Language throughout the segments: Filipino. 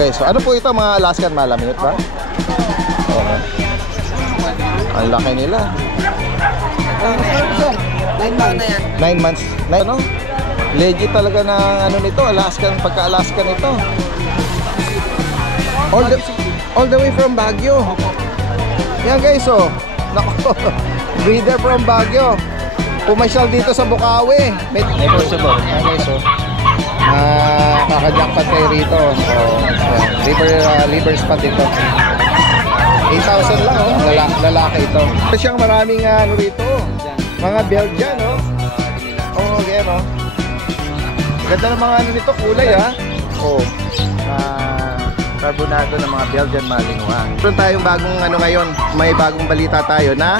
guys, so ano po ito, mga Alaskan Malamute ba? Okay. Ang laki nila. 9 months na yan. 9 months. Ano? Legit talaga na ano nito, Alaskan, pagka-Alaskan nito. All the way from Baguio. Yan guys, oh. Nako. Breeder from Baguio. Pumasyal dito sa Bukawi. Negotiable. Yan guys, oh. Kakajackpot kayo rito. So, liver spot dito. 8,000 lang, oh. Lalaki ito. Ito siyang maraming ano rito. Mga Belgian, oh. Oh, okay, no. Ganda ng mga ano nito, kulay, ha. Oh. Carbonado ng mga Belgian Malinois. Meron tayong bagong ano ngayon, may bagong balita tayo na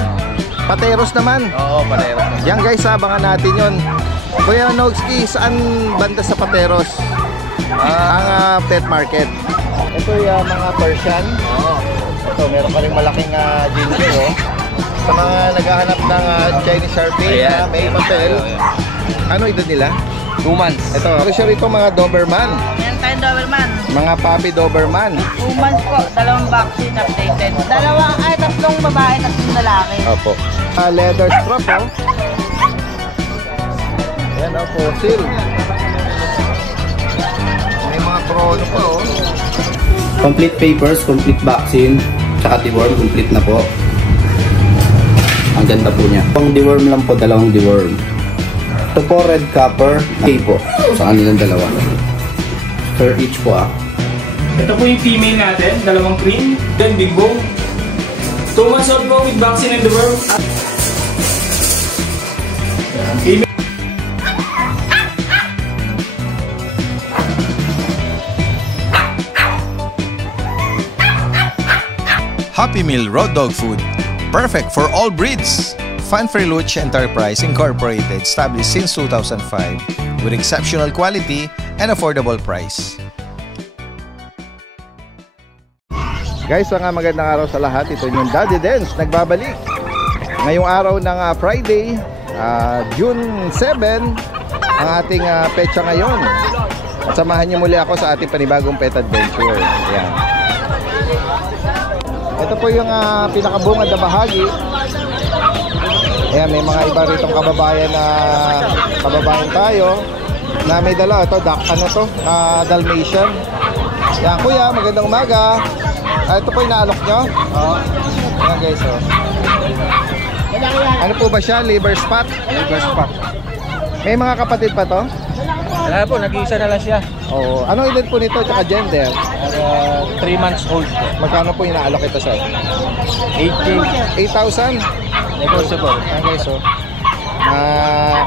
Pateros naman. Oo, Pateros. Yan guys, abangan natin yon. Kuya Nogski, saan banda sa Pateros? Ang pet market. Ito yung mga Persian. Ito, meron ka rin malaking ginger, oh. Sa mga naghahanap ng Chinese Sharpie na may papel. Ano edad nila? 2 months. Ito, siya rito mga Doberman. Yan tayo Doberman. Mga puppy Doberman. 2 months po, 2 vaccine updated. 3 babae, 3 lalaki. Opo. Leather strap, oh. Yan, oh, fossil. May mga chrono pa, oh. Complete papers, complete vaccine, tsaka deworm, complete na po. Ang ganda po niya. Pang deworm lang po, 2 deworm. Ito po, red copper, okay po, sa kanilang dalawa. Per each po, ah. Ito po yung female natin, 2 cream, then big bone. 2 months old po with vaccine and deworm. Female. Happy Meal Road Dog Food. Perfect for all breeds. Fun Freluch Enterprise Incorporated, established since 2005 with exceptional quality and affordable price. Guys, magandang araw sa lahat. Ito yung Daddy Dance nagbabalik. Ngayong araw ng Friday, June 7, ang ating petsa ngayon. At samahan niyo muli ako sa ating panibagong pet adventure. Ayan. Ito po yung pinakabungad na bahagi. Ayan, may mga iba ritong kababayan tayo na may dala. Ito, Dalmatian. Ayan, kuya, magandang umaga. Ito po yung naalok nyo? Oo. Ayan guys, oh. Ano po ba siya? Liver spot? Liver spot. May mga kapatid pa to? Wala po, nag-iisa na lang siya. Oo. Anong edad po nito tsaka gender? 3 months old. Magkano po yung naalok ito sir? 8,000? Negotiable. Ayan guys, oh.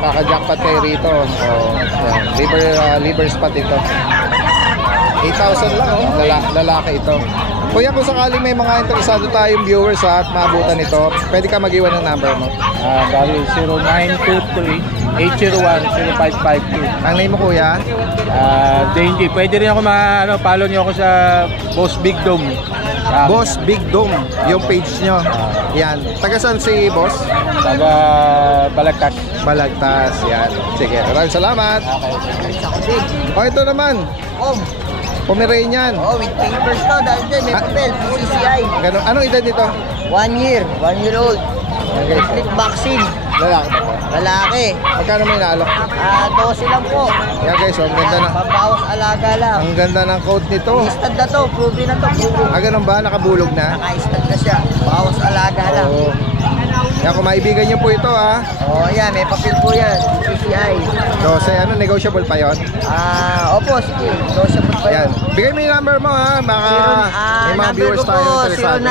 Kakajackpot kayo rito. Oh, ayan. Liver spot ito. 8,000 lang, oh. Lalaki ito. Kuya, kung sakaling may mga interesado tayong viewers at maabutan ito, pwede ka mag-iwan ng number mo. Bali 0923-801-0552. Ang name mo kuya? Dainty. Pwede rin ako follow niyo ako sa Boss Big Dome. Boss Big Dome, yung page nyo. Yan. Taga saan si Boss? Taga Balagtas. Balagtas, yan. Sige, maraming salamat. Okay. O, ito naman. Pomeranian. Oh, with papers to, dahil dyan, may papel, PCCI. Ganun. Anong edad nito? 1 year old. Okay. Complete vaccine. Lalaki ba ito? Lalaki. Magkano may naalok? 12 lang po. Yan guys, oh, ang ganda na. Pampawas alaga lang. Ang ganda ng coat nito. Istad na to, proven na to. Ganun ba? Nakabulog na? Naka-istad na siya. Bawas alaga lang. Oo. Yan, kung maibigan nyo po ito, Oh, yan, may papel po yan. PCI. So, negotiable pa yon? Opo, sige. Negotiable pa Yan. yan. Bigay mo yung number mo, Baka may mga Number viewers ko tayo po, interesado.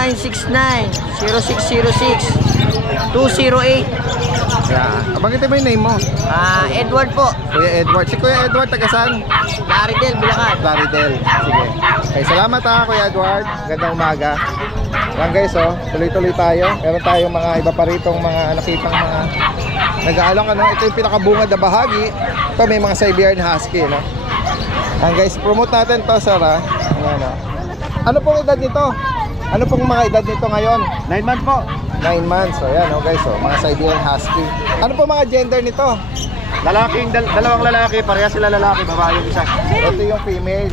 0969-0606-208. Yeah. Banggitin mo yung name mo. Edward po. Kuya Edward. Si Kuya Edward, taga saan? Laridel, Bulacan. Claridel. Sige. Okay, salamat Kuya Edward. Gandang umaga. Yan guys, tuloy-tuloy tayo. Meron tayong mga iba pa ritong mga nakitang mga nag-aalok. Ito yung pinakabungad na bahagi. Ito may mga Siberian Husky, no? Yan guys, promote natin to, sir, Ayan, Ano pong edad nito? Ano pong mga edad nito ngayon? 9 months po. 9 months. So yan, guys, mga Siberian Husky. Ano po mga gender nito? Dalawang lalaki, pareha sila lalaki, babae yung isa. Ito yung female.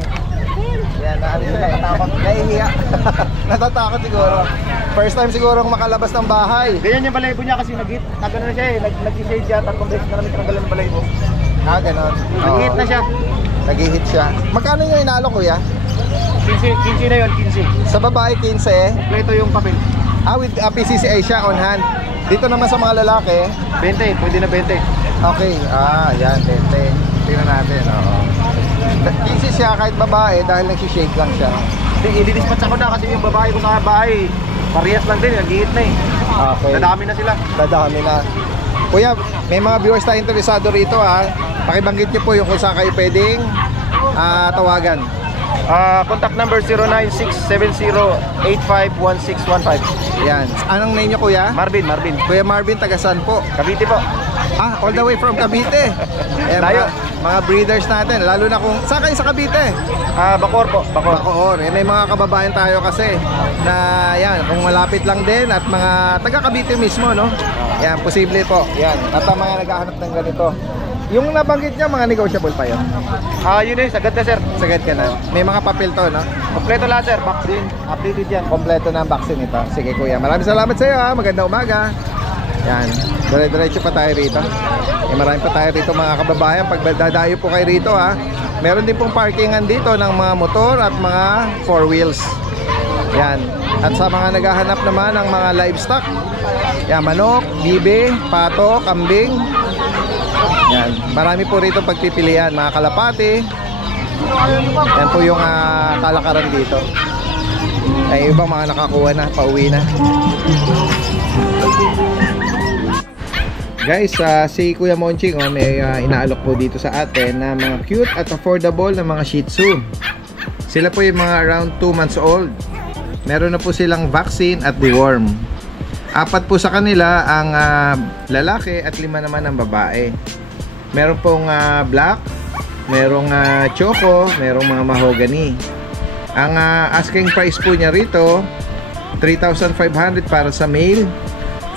Yan, natatakot. Nahihiya. Natatakot siguro. First time siguro makalabas ng bahay. Ganyan yung balahibo niya kasi nag-hit. Nagano na siya eh. Nag-shade siya. 3 beses na namin tinanggalan ng balahibo. Ah, ganon. Nag-hit na siya. Nag-hit siya. Magkano yung inalo, kuya? 15 na yun, 15. Sa babae, 15. Kompleto yung papel. Ah, with PCCA siya on hand. Dito naman sa mga lalaki, 20, pwede na 20. okay. Ah, yan, 20. Tingnan natin, oo. 15 siya kahit babae dahil nag-shake lang siya. I-dispatch ako na kasi yung babae ko sa bahay. Parehas lang din, nag-hit na eh. Okay. Dadami na sila. Dadami na. Kuya, may mga viewers na interesado rito ha. Pakibanggit niyo po yung kung saan kayo pwedeng tawagan. Contact number 09670851615. Yan. Anong name niyo, kuya? Marvin. Kuya Marvin, taga saan po? Cavite po. Ah, all the way from Cavite. Layo. Mga breeders natin, lalo na kung saan kayo sa Cavite? Bacor po. Bacoor. May mga kababayan tayo kasi na yan, kung malapit lang din at mga taga Cavite mismo, no? Yan, posible po. Yan. At ang mga naghahanap ng ganito. Yung nabanggit niya, mga negotiable pa yun. Yun eh, sagad na sir. Sagad ka na. May mga papel to, no? Kompleto lahat sir, vaccine. Updated yan. Kompleto na ang vaccine ito. Sige kuya, maraming salamat sa iyo ha. Magandang umaga. Yan, dire-diretso pa tayo rito. Marami pa tayo rito mga kababayan. Pag dadayo po kayo rito ha, meron din pong parkingan dito ng mga motor at mga 4 wheels. Yan. At sa mga naghahanap naman ng mga livestock, yan, manok, bibe, pato, kambing. Yan, marami po rito pagpipilian, mga kalapati. Yan po yung kalakaran dito. Ay ibang mga nakakuha na, pauwi na. Guys, si Kuya Monching may inaalok po dito sa atin na mga cute at affordable na mga Shih Tzu. Sila po yung mga around 2 months old. Meron na po silang vaccine at deworm. 4 po sa kanila ang lalaki at 5 naman ang babae. Meron pong black, merong choco, merong mga mahogany. Ang asking price po niya rito 3,500 para sa male,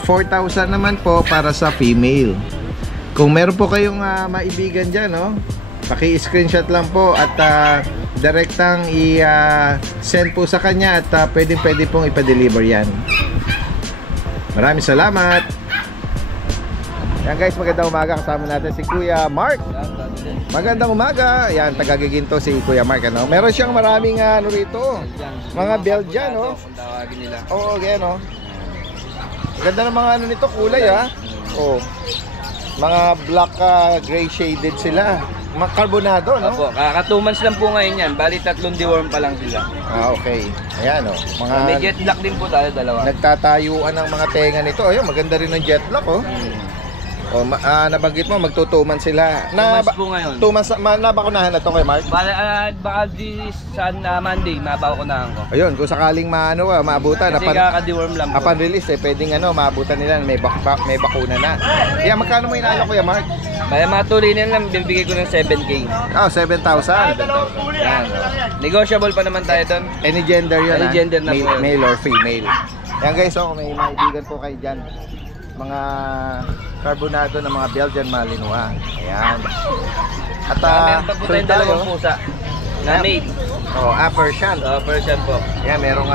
4,000 naman po para sa female. Kung meron po kayong maibigan dyan, no, paki-screenshot lang po at direktang i-send po sa kanya at pwede pong ipa-deliver yan. Maraming salamat. Yan guys, magandang umaga. Kasama natin si Kuya Mark. Magandang umaga. Yan, taga-Giginto si Kuya Mark, ano. Meron siyang maraming ano rito. Mga Belgian, no. Oo, ganyan, no. Ganda ng mga ano nito, kulay ha. Oh. Mga black gray shaded sila. Mga carbonado, no? Opo, kaka 2 months lang po ngayon yan. Bali 3 deworm pa lang sila. Okay. Ayan, oh. Mga May jet black din po tayo, dalawa. nagtatayuan ng mga tenga nito. Ayun, maganda rin ng jet black, oh. Oh, nabanggit mo, magtutuman sila. 2 months po ngayon. 2 months nabakunahan na to kay Mark? Baka sa Monday, mabakunahan ko. Ayun, kung sakaling maabutan, Kasi kaka-deworm lang po. upon release, pwedeng maabutan nila, may bakuna na. Yeah, magkano mo inaalok, Kuya Mark? Kaya mga tulinan lang, bibigay ko ng 7K. Oh, 7,000. Yan. Negotiable pa naman tayo doon. Any gender yun, Any gender na po yun. male or female. Yan guys, may maibigan po kayo dyan. Mga carbonado ng mga Belgian Malinois. Ayan. At Meron pa po tayong dalawang pusa na made. Oh, Persian. Persian po. Yan, merong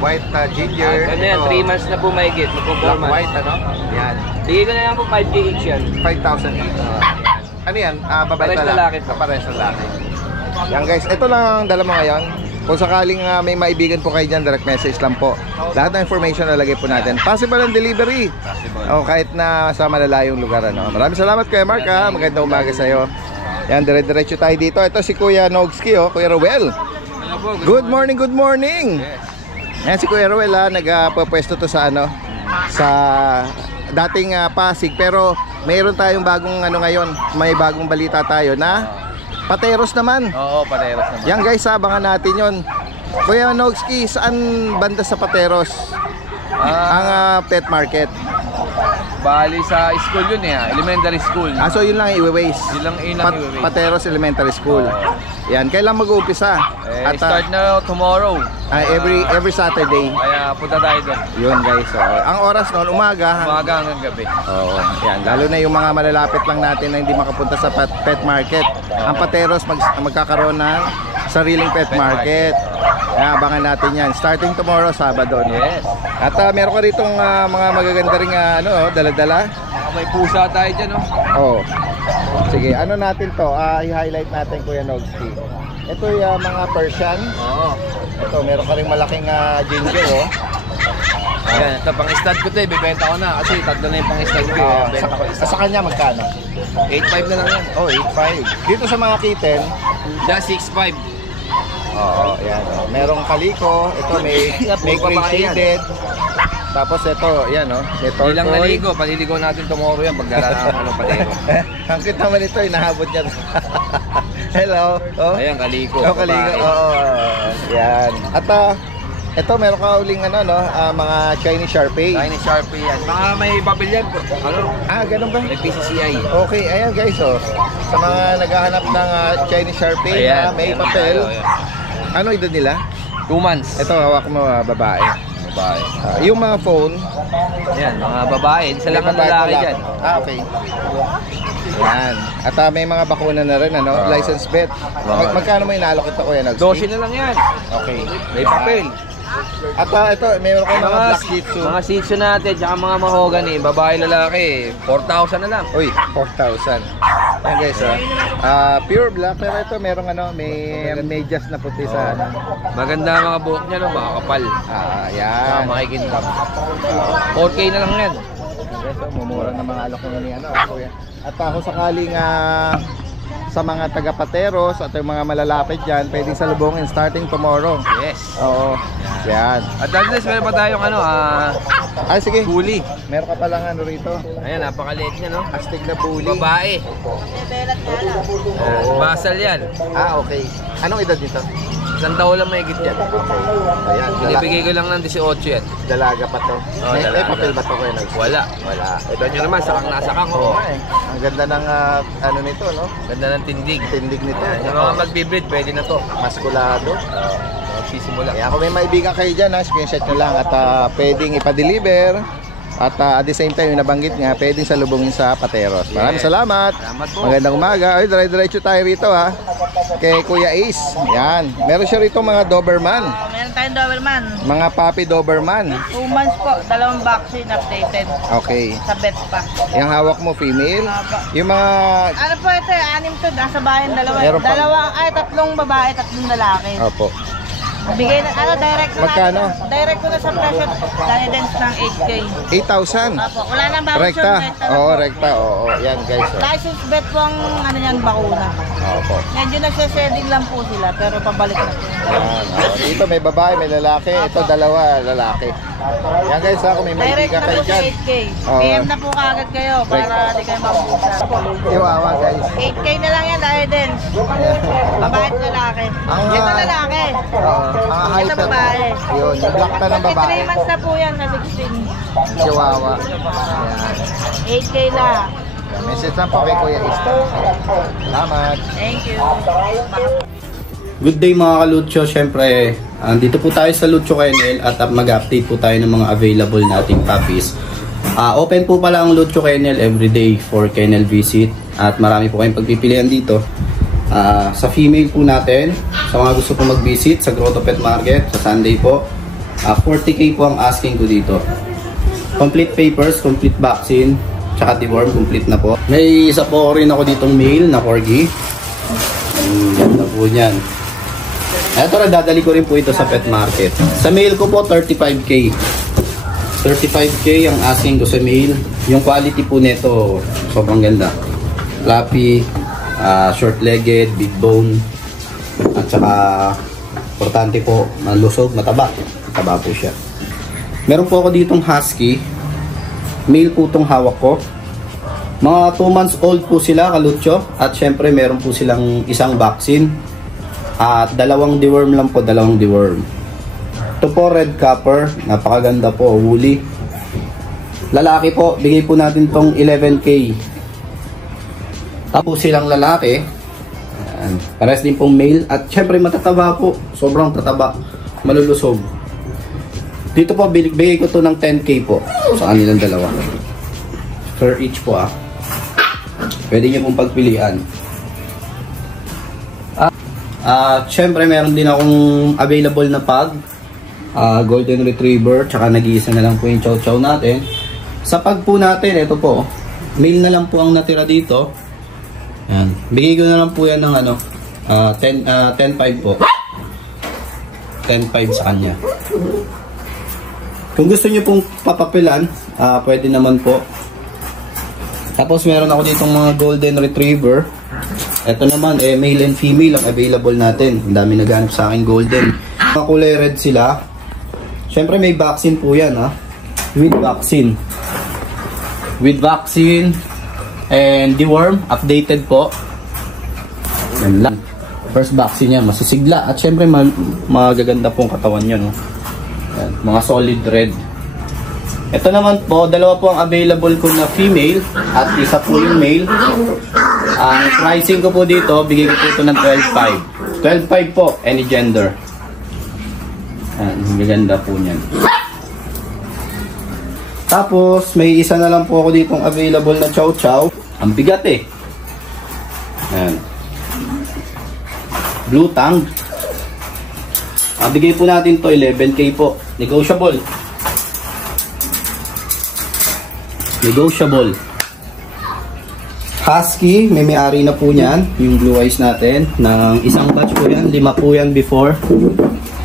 white ginger. Ano yan, 3 months na po mahigit. Black white, ano? Yan. Bigay ko na lang po 5K each yan. 5,000 each. Ano yan? Babae Pares na lalaki. Pares lalaki. Yan guys, ito lang ang dala mo ngayon. Kung sakaling may maibigan po kayo dyan, direct message lang po. Lahat ng information nalagay po natin. Possible ang delivery. O kahit na sa malalayong lugar, ano. Maraming salamat Kuya Mark, ha. Magandang umaga sa'yo. Yan, dire-diretso tayo dito. Ito si Kuya Nogski, Kuya Ruel. Good morning, good morning. Yan si Kuya Ruel, nagpapwesto to sa sa dating Pasig, pero mayroon tayong bagong ngayon. May bagong balita tayo na pateros naman. Oo, pareros naman. Yan guys, abangan natin yon. Kuya Nogski, saan banda sa pateros ang pet market? Bali sa school yun elementary school. So yun lang i-waste. Yun lang i-waste. Pateros Elementary School. Yan, kailan mag-uumpisa? Start na tomorrow. Every Saturday. Kaya punta tayo doon. Yun guys. Ang oras noon, umaga. Umaga hanggang gabi. Oo, yan. Lalo na yung mga malalapit lang natin na hindi makapunta sa pet market. Ang pateros magkakaroon ng Sariling pet market. Kaya abangan natin yan. Starting tomorrow, Sabado. No? Yes. At meron ka ritong mga magaganda ring dala-dala. May pusa tayo dyan, no? Oh. Sige, ano natin to? I-highlight natin, Kuya Nogski. Ito yung mga Persian. Oo. Ito, meron ka ring malaking ginger, oh. Ayan, ito pang-stud ko to eh. Bibenta ko na kasi tatlo na yung pang-stud ko. Benta ko isa. Sa kanya magkano? 8.5 na lang yan. Oh, 8.5. Dito sa mga kitten, Diyan 6.5. oo, yan. Oh. Merong kaliko. Ito may gray shaded. Tapos ito, yan, oh. May Ilang tortoise. naligo, paliligo natin tomorrow yan pag dala ng patero. Ang cute naman ito, inahabot niya. Hello. Oh. Ayan, kaliko. Oh, kaliko. Oo. Yan. At ito, meron ka uling mga Chinese Sharpei. Chinese Sharpie yan. Mga may papel yan. Ano? Ganun ba? May PCCI. Okay, ayan guys, oh. Sa mga naghahanap ng Chinese Sharpei na may ayan, papel. ayan. Ano edad nila? 2 months. Ito, hawak mo, babae. Babae. Yung mga phone, Yan, mga babae. Isa lang ang babae lalaki pala. dyan. Okay. Yan. At may mga bakuna na rin, license bet. Magkano mo inaalok ito, Kuya Nogski? 12 na lang yan. Okay. May papel. At ito, meron kayo mga black shih tzu. Mga shih tzu natin, tsaka mga mahogany. Babae, lalaki. 4,000 na lang. Uy, 4,000. Ayan guys, pure black. Pero ito, merong may medyas na puti sa Maganda ang mga buhok niya, no? Mga kapal. Tsaka Yan. makikintab. 4K na lang yan. Guys, mumura ng mga alok na ni Kuya. At ako sakaling sa mga taga-Pateros at yung mga malalapit dyan, pwedeng salubungin starting tomorrow. Yes. Oo. Yan. At at least meron pa tayong Ay, sige. bully. Meron ka palang rito. Ayan, napakaliit niya, no? Astig na bully. Babae. Basal yan. Okay. Anong edad nito? 1 taon lang may yan. Ayan. Binibigay ko lang ng 18 yan. Dalaga pa to. May dalaga. papel ba to, Kuya Nogski? Wala. Ito nyo naman, sakang nasakang. Oh. Ang ganda ng nito, no? Ganda ng tindig. Tindig nito. Yung mga magbe-breed, pwede na to. Maskulado. Magsisimula. Kaya kung may maibigan kayo dyan, screenshot nyo lang at pwedeng ipa-deliver. At at the same time, yung nabanggit nga, pwedeng salubungin sa Pateros. Maraming salamat. Salamat po. Magandang umaga. Ay, dire-diretso tayo rito, ha. Kay Kuya Ace. Yan. Meron siya rito mga Doberman. Meron tayong Doberman. Mga puppy Doberman. 2 months po, 2 vaccine updated. Okay. Sa vet pa. Yung hawak mo, female. Yung mga... Ano po ito, 6 to, nasa bayan, dalawa. Meron pa- Tatlong babae, 3 lalaki. Opo. Bigay na, direct ko Magkano? na. Direct ko na sa presyo, guidance ng 8K. 8,000. Opo, wala nang voucher. Rekta. na Oo, po. rekta. Oo, yan guys. Oh. License vet po ang niyan, bakuna. Opo. Medyo nagse-shedding lang po sila, pero pabalik na po. Yan. Dito may babae, may lalaki. Ito dalawa, lalaki. Yan guys, kung may Direct maibigan na kayo po sa dyan. 8K. Oo. PM na po kaagad kayo para di kayo mabusa. Iwawa guys. 8K na lang yan, guidance. Babae at lalaki. Ang, Ito lalaki. Ang height Ito babae. Yun, yung black na ng babae. 3 months na po yan sa 16. Chihuahua. Yan. 8K lang. Message lang po kay Kuya Ista. Salamat. Thank you. Good day mga kalucho, syempre dito po tayo sa Lucho Kennel at mag-update po tayo ng mga available nating puppies. Open po pala ang Lucho Kennel everyday for kennel visit at marami po kayong pagpipilian dito. Sa female po natin, sa mga gusto po mag-visit sa Grotto Pet Market sa Sunday po, 40k po ang asking ko dito. Complete papers, complete vaccine, tsaka deworm, complete na po. May isa po rin ako ditong male na corgi. Ganda po yan. Ito na, dadali ko rin po ito sa pet market. Sa male ko po, 35k. 35k ang asking ko sa male. Yung quality po nito, sobrang ganda. Fluffy, short-legged, big bone, at saka, importante po, malusog, mataba. Mataba po siya. Meron po ako ditong husky. Male po itong hawak ko. Mga 2 months old po sila, kalutso. At syempre, meron po silang isang vaccine. At 2 deworm lang po, 2 deworm. Ito po, red copper. Napakaganda po, woolly. Lalaki po, bigay po natin tong 11k. Tapos silang lalaki. Pares din pong male. At syempre, matataba po. Sobrang tataba. Malulusog. Dito po, bigay ko to ng 10k po. Sa kanilang dalawa. Per each po Pwede nyo pong pagpilian. Syempre meron din akong available na pug, golden retriever, tsaka nag-iisa na lang po yung chow chow natin. Sa pug po natin, ito po, male na lang po ang natira dito. Yan. Bigay ko na lang po yan ng 10.5 po. 10.5 sa kanya. Kung gusto nyo pong papapilan, pwede naman po. Tapos meron ako ditong mga golden retriever. Ito naman, male and female ang available natin. Ang dami naghanap sa akin golden. Mga kulay red sila. Siyempre may vaccine po yan, ha. With vaccine. With vaccine. And deworm, updated po. Yan lang. First vaccine niya, masisigla. At syempre, magaganda pong katawan niya, no? Yan, mga solid red. Ito naman po, dalawa po ang available ko na female at isa po yung male. Ang pricing ko po dito, bigay ko po ito ng 12.5. 12.5 po, any gender. Yan, magaganda po niyan. Tapos, may isa na lang po ako ditong available na chow chow. Ang bigat eh. Yan. Blue tongue. Bigay po natin to 11k po. Negotiable. Negotiable. Husky, may-ari na po niyan. Yung blue eyes natin. Ng isang batch po yan. 5 po yan before.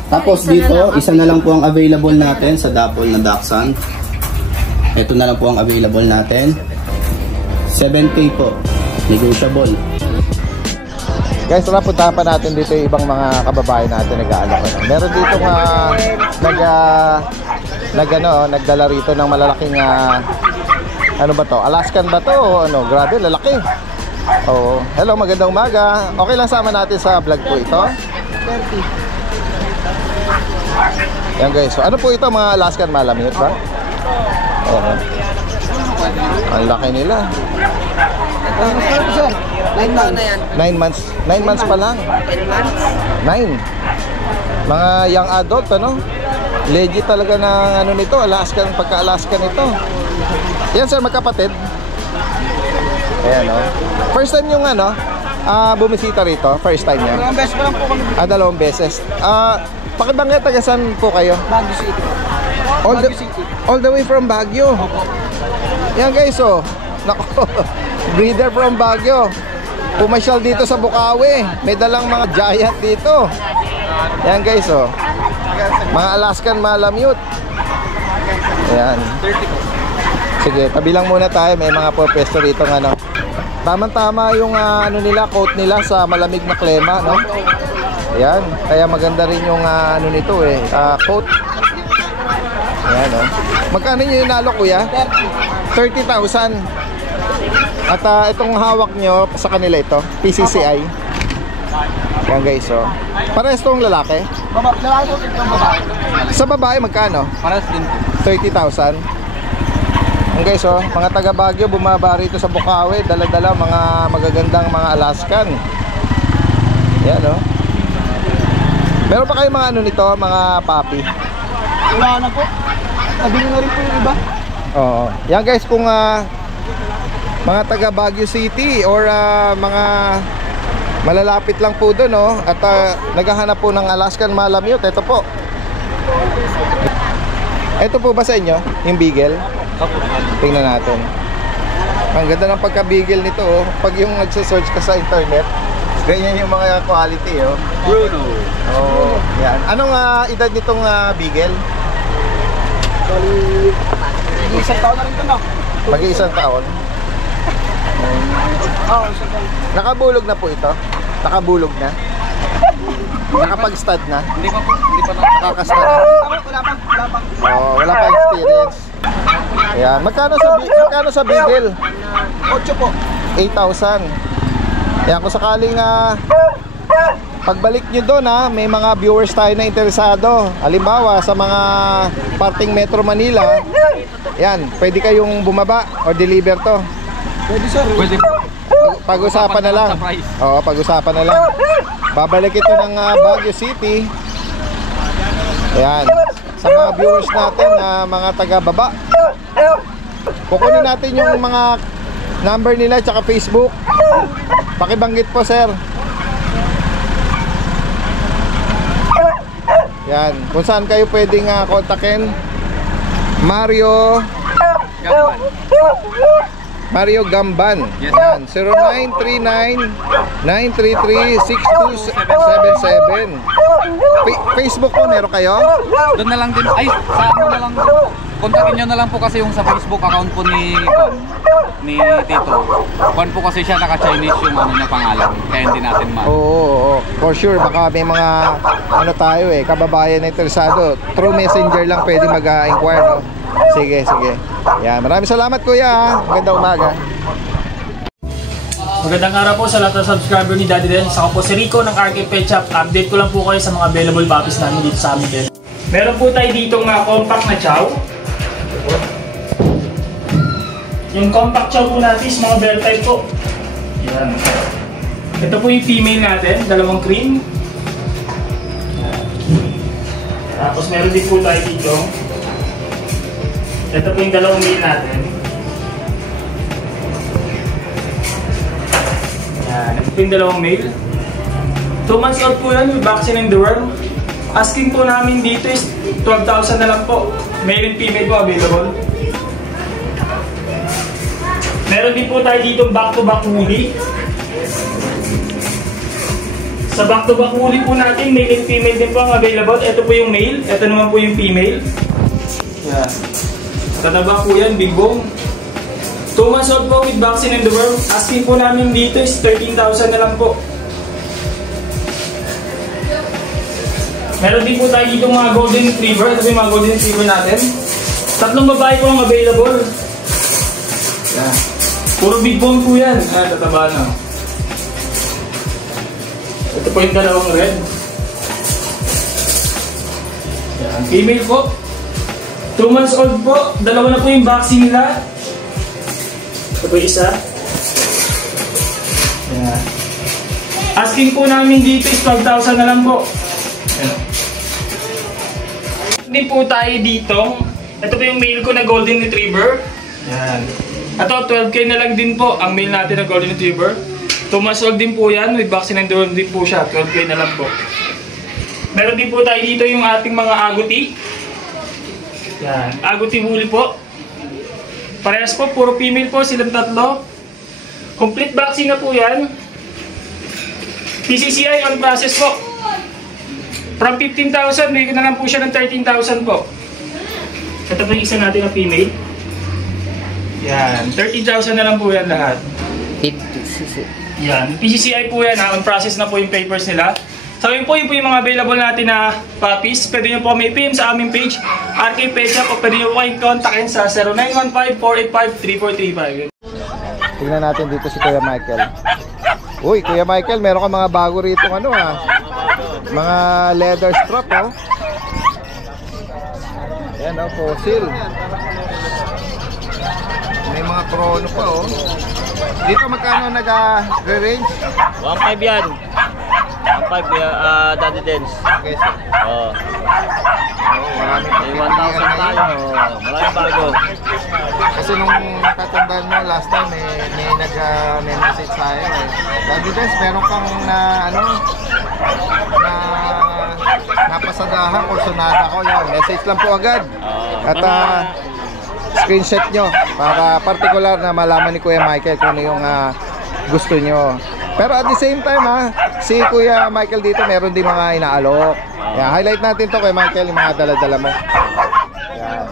Tapos dito, isa na lang po ang available natin sa Dapol na Dachshund. Ito na lang po ang available natin. 7k po. Negotiable. Guys, tara puntahan pa natin dito yung ibang mga kababayan natin nag-aalok. Meron dito nagdala rito ng malalaking ano ba to? Alaskan ba to? O ano? Grabe, lalaki. Oh, hello, magandang umaga. Okay lang sama natin sa vlog po ito. 30. Yan guys. So, ano po ito? Mga Alaskan Malamute ba? Oo. Ang laki nila. 9 months na yan. 9 months. 9 months pa lang. 10 months. 9. Mga young adult, ano? Legit talaga ng ano nito, Alaskan, pagka-Alaskan nito. Yan sir, magkapatid. Ayan, oh. First time yung ano, bumisita rito? First time niya? Dalawang beses pa lang po kami. Dalawang beses. Pakibangga, taga saan po kayo? Baguio City. All the way from Baguio. Yan guys, oh. Nako, breeder from Baguio. Pumasyal dito sa Bukawi. May dalang mga giant dito. Yan guys, oh. Mga Alaskan Malamute. Ayan. Sige, tabi lang muna tayo. May mga pwesto rito ng ano. Tamang-tama yung ano nila, coat nila sa malamig na klima, no? Ayan, kaya maganda rin yung ano nito eh, coat. Ayan, oh. Magkano yung nalo, kuya? 30,000. At itong hawak nyo sa kanila ito, PCCI. Ayan guys, oh. Parehas itong lalaki? Lalaki po itong babae. Sa babae, magkano? Paras din po. 30,000. Ayan guys, oh. Mga taga Baguio, bumaba rito sa Bukawi, dala-dala mga magagandang mga Alaskan. Ayan, oh. Meron pa kayo mga ano nito, mga puppy? Wala na po. Nabili na rin po yung iba. Oo. Yan guys, kung mga taga Baguio City or mga malalapit lang po doon, no? At naghahanap po ng Alaskan Malamute, ito po. Ito po ba sa inyo? Yung beagle? Tingnan natin. Ang ganda ng pagka-beagle nito, oh. Pag yung nagse-search ka sa internet, ganyan yung mga quality, oh. Bruno. Oh, yan. Anong edad nitong beagle? Isang taon na rin ito, no? Mag-iisang taon. Oo, isang taon. Nakabulog na po ito? Nakabulog na? Nakapag-stud na? Hindi pa po. Hindi pa na. Nakaka-stud na? Wala pa. Oh, wala pa experience. Ayan. Magkano sa beagle? 8 po. 8,000. Ayan, kung sakaling pagbalik nyo doon, may mga viewers tayo na interesado. Halimbawa, sa mga parting Metro Manila, yan, pwede kayong bumaba o deliver to. Pwede sir. Pwede. Pag-usapan na lang. Oo, pag-usapan na lang. Babalik ito ng Baguio City. Ayan. Sa mga viewers natin na mga taga-baba, kukunin natin yung mga number nila tsaka Facebook. Pakibanggit po, sir. Yan. Kung saan kayo pwedeng kontakin. Mario Gamban. Yan. 0939-933-6277. Facebook po, meron kayo? Doon na lang din. Ay, sa ano na lang. Kontakin nyo na lang po kasi yung sa Facebook account po ni Tito. Kwan po kasi siya naka-Chinese yung ano na pangalan. Kaya hindi natin Oo. For sure, baka may mga tayo kababayan na interesado. Through Messenger lang pwede mag-inquire, no? Sige. Yan, maraming salamat kuya. Magandang umaga. Magandang araw po sa lahat ng subscriber ni Daddy Dens. Ako po si Rico ng RK Pet Shop. Update ko lang po kayo sa mga available puppies namin dito sa amin din. Meron po tayo ditong compact na chow. Yung compact chow po natin is mga bear type po. Yan. Ito po yung female natin, dalawang cream. Yan. Tapos meron din po tayo dito. Ito po yung dalawang male natin. Yan. Ito po yung dalawang male. 2 months old po yan with vaccine and deworm. Asking po namin dito is 12,000 na lang po. Male and female po available. Meron din po tayo dito back-to-back woolly. Sa back-to-back woolly po natin, male and female din po ang available. Ito po yung male, ito naman po yung female. Yan. Tataba po yan, big bone. 2 months old po with vaccine and deworm. Asking po namin dito is 13,000 na lang po. Meron din po tayo dito mga golden retriever. Ito po yung mga golden retriever natin. 3 babae po ang available. Yan. Puro big bone po yan. Tataba na. Ito po yung dalawang red. Yan. Female po. 2 months old po. Dalawa na po yung vaccine nila. Ito po yung isa. Yan. Asking po namin dito is 12,000 na lang po. Yan. Hindi po tayo dito. Ito po yung male ko na golden retriever. Yan. Ito, 12K na lang din po ang male natin na golden retriever. 2 months old din po yan. With vaccine and deworm din po siya. 12K na lang po. Meron din po tayo dito yung ating mga agouti. Yan. Agouti woolly po. Parehas po. Puro female po. Silang 3. Complete vaccine na po yan. PCCI on process po. From 15,000, bigyan na lang po siya ng 13,000 po. Ito po yung isa natin na female. Yan, 13,000 na lang po yan lahat. Yan, PCCI po yan ha, on process na po yung papers nila. So yun po yung mga available natin na puppies. Pwede nyo po may PM sa aming page, RK Pet Shop, o pwede nyo po kayong kontakin sa 0915-485-3435. Tingnan natin dito si Kuya Michael. Uy, Kuya Michael, meron ka mga bago rito mga leather strap Yan fossil. May mga chrono pa Dito magkano nag-range? 1.5 yan. 1.5 Daddy Dens. Okay, sir. Maraming May 1,000 tayo. Maraming bago. Kasi nung natatandaan mo last time may message sa'yo Daddy Dens, meron kang napasadahan o sunada ko yan. Message lang po agad. At screenshot nyo para particular na malaman ni Kuya Michael kung ano yung gusto nyo. Pero at the same time si Kuya Michael dito meron din mga inaalok. Highlight natin to Kuya Michael, yung mga dala-dala mo. Yan.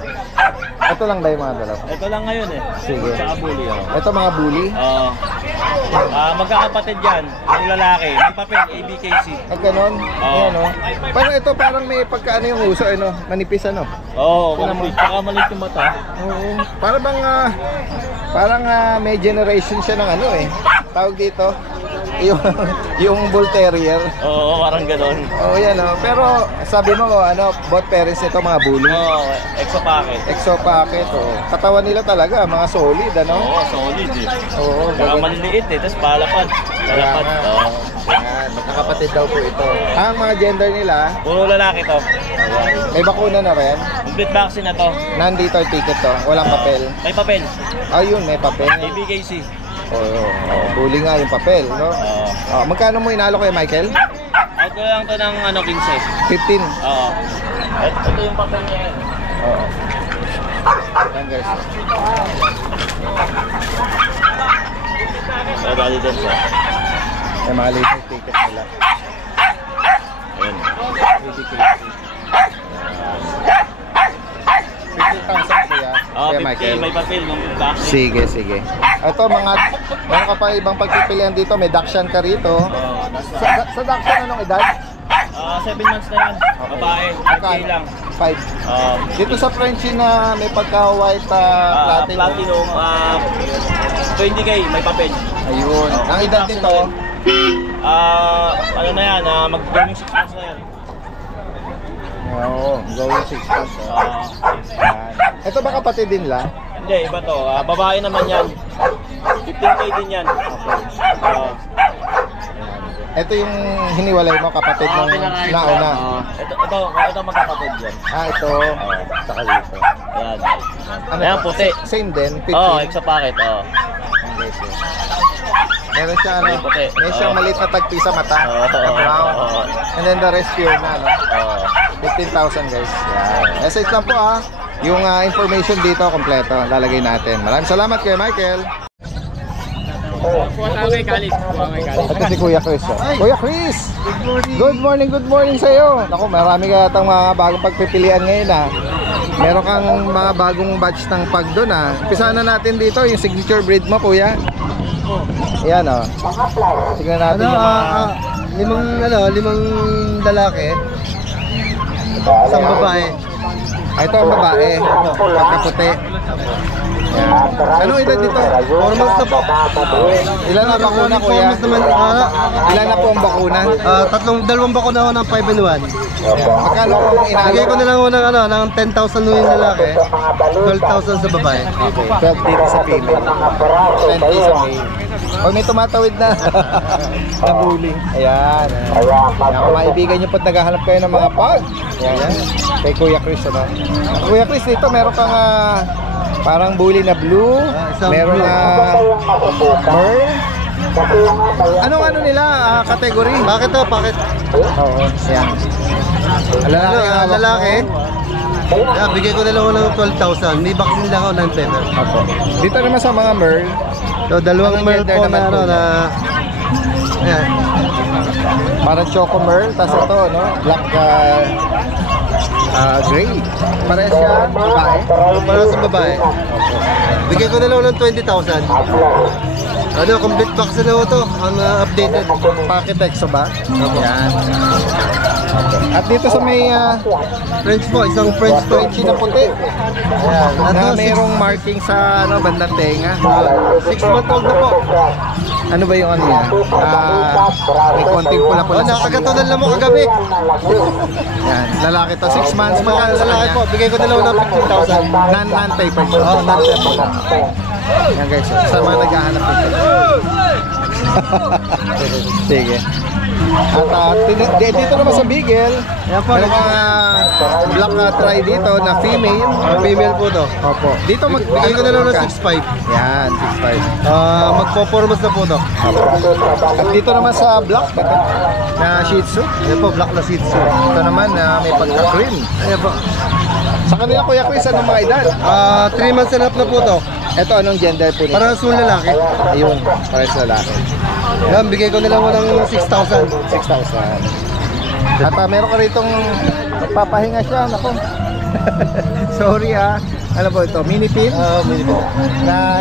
Ito lang ba yung mga dala mo? Ito lang ngayon Sige. Tsaka bully Ito mga bully? magkakapatid yan. Yung lalaki. Yung papel, ABKC. Ganon? Ayan Parang ito parang may pagkaano yung uso manipis Malapit. Tsaka maliit yung mata. Oo. Parang may generation siya ng tawag dito yung Bull Terrier. Oo, parang ganon. Yan Pero sabi mo both parents nito mga bully. Exo packet. Exo packet Katawan nila talaga mga solid Solid Oo, Saka maliliit tapos palapad. Palapad. Magkakapatid daw po ito. Ang mga gender nila, Puro lalaki to. may bakuna na rin. Complete vaccine na to. Nandito ang ticket walang papel. May papel. Ayun, may papel. ABKC. Bully nga yung papel, Magkano mo inalo Kuya Michael? Out ko lang to ng 15. 15. Oo. Ito yung papel niya yan. Oo. Yan guys. May bali din siya. May mga latest ticket nila. Ayun. 50,000 kuya. Oh, Kuya 50, Michael. may papel yung back. Sige, sige. Ito mga, meron ka pa ibang pagpipilian dito. May Dachshund ka rito. Sa Dachshund anong edad? 7 months na yan. Babae. 5K lang. 5. Dito sa Frenchie na may pagka-white platinum. Platinum. 20K, may papel. Ayun. Ang edad nito, Ano na yan, mag-going 6 months na yan. oo, going 6 months. Yan. Ito ba kapatid din la? Hindi, iba to. Babae naman yan. 15K din yan. Ito yung hiniwalay mo kapatid ng nauna. Ito magkapatid yan. Ito. Saka dito. Ayan. Ano Ayan, to? puti. Same din, 15. Extra packet. Okay, so. Meron siya Puti. meron siyang maliit na tagpi sa mata. Oo. Brown. Oo. And then the rest pure na, no? 15,000 guys. Yan. Message lang po yung information dito kompleto. Lalagay natin. Maraming salamat kay Michael. Ito si Kuya Chris. Kuya Chris! Good morning sa iyo. Naku, marami ka yatang mga bagong pagpipilian ngayon Meron kang mga bagong batch ng pag doon Umpisa na natin dito yung signature breed mo, Kuya. Ayan Tignan natin yung mga... limang lalaki. Isang babae. Ito ang babae. Pagkaputi. Yan. Anong edad dito? 4 months na po. Ilan na bakuna, Kuya? Ilan na po ang bakuna? Dalawang bakuna ako ng 5 and 1. Yan. Magkano kung Bigay ko inalo? na lang ako ng 10,000 yung lalaki, 12,000 sa babae. Okay, 12 dito sa female. 20 sa male. Pag may tumatawid na na bully. Ayan. Kung maibigan nyo po't naghahanap kayo ng mga pug. Ayan. Kay Kuya Chris, Kuya Chris, dito meron kang parang bully na blue. Meron na Merl. Anong nila category? Bakit to? Bakit? Oo, yan. Lalaki. Bigay ko na lang ako ng 12,000. May vaccine lang ako ng feather. Opo. Dito naman sa mga Merl. So, dalawang Anong Merl gender po naman na po na ayan. Parang Choco Merl, tapos ito, black gray. Parehas siya, babae. Para sa babae. Bigay ko na lang ng 20,000. Complete vaccine na to. Ang updated. Packet exo ba? Yan. At dito sa may French po, isang French po. Frenchie na puti. Ayan. Na mayroong marking sa bandang tenga. 6 month old na po. Ano ba yung niya? May konting pula-pula sa Nakagatunan lang mo kagabi. Yan. Lalaki to, 6 months. Magkano sa Lalaki kanya? po, bigay ko na lang ng 15,000. Non-paper siya. Oo, non-paper lang. Yan guys, sa mga naghahanap nito. Sige. At dito naman sa Beagle, meron mga black try dito na female. Female po to. Opo. Dito Bigay ko na lang ng 6,500. Yan, 6'5". Magpo-formas na po to. At dito naman sa black ito, na Shih Tzu. Yan po, black na Shih Tzu. Ito naman na may pagka-cream. Ayan po. Sa kanila Kuya Chris, anong mga edad? 3 months and up na po to. Ito, anong gender po nito? Para sa lalaki. Ayun, para sa lalaki. Yan, bigay ko na lang ng 6,000. 6,000. At meron ka ritong papahinga siya, nako. Sorry ano po ito? Mini pin? Mini po. Na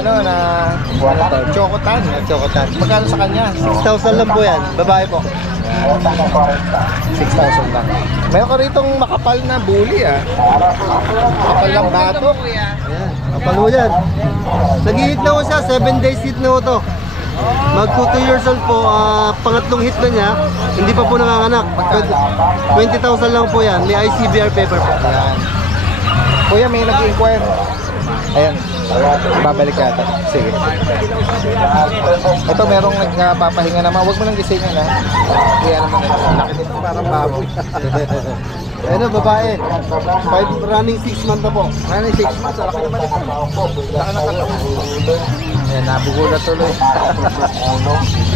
Chocotan. Chocotan. Magkano sa kanya? 6,000 lang po yan. Babae po. 6,000 lang. Meron ka ritong makapal na bully Makapal lang bato. Ayan. Kapalo yan. Nag-hit na ko siya. 7 days hit na ko to. Mag 2 years old po. Pangatlong hit na niya. Hindi pa po nanganganak. 20,000 lang po yan. May ICBR paper po. Ayan. Kuya, may nag-inquire. Ayan. Babalik yata. Sige. Ito merong nagpapahinga naman. Huwag mo nang gisingin Kaya naman nila. Laki nito parang baboy. Ano, babae. 5 running 6 months na po. Running 6 months, laki naman ito. Laki ng katawan. Ayan, nabugulat tuloy.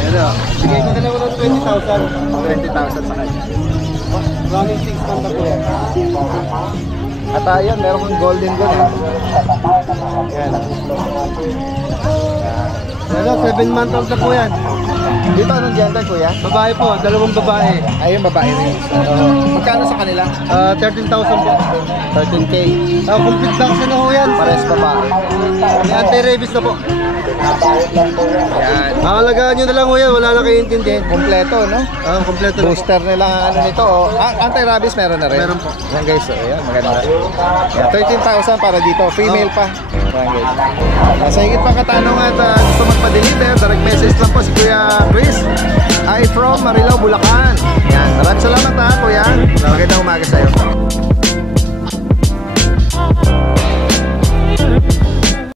Ano, bigay ko na lang ng 20,000. 20,000 sa kanya. Running 6 months na po yan. At ayan, meron kang golden gun. Ayan. Ano, 7 months old na po yan. Dito anong gender, kuya? Babae po, 2 babae. Ayun, babae rin. Magkano sa kanila? 13,000 po. 13K. Complete vaccine na po yan. Pares babae. May anti-rabies na po. Ayan. Makalagaan nyo na lang po yan, wala na kayo intindihin. Kompleto, no? Kompleto na po. Booster nila ang ano nito. Oh. Anti-rabies meron na rin. Meron po. Yan guys, oh, ayan, maganda. Yan, 13,000 para dito. Female pa. Yan guys. Sa higit pang katanungan at gusto magpa-deliver, direct message lang po si Kuya Chris. I from Marilao, Bulacan. Yan. Maraming salamat ha, Kuya. Magandang umaga sa'yo.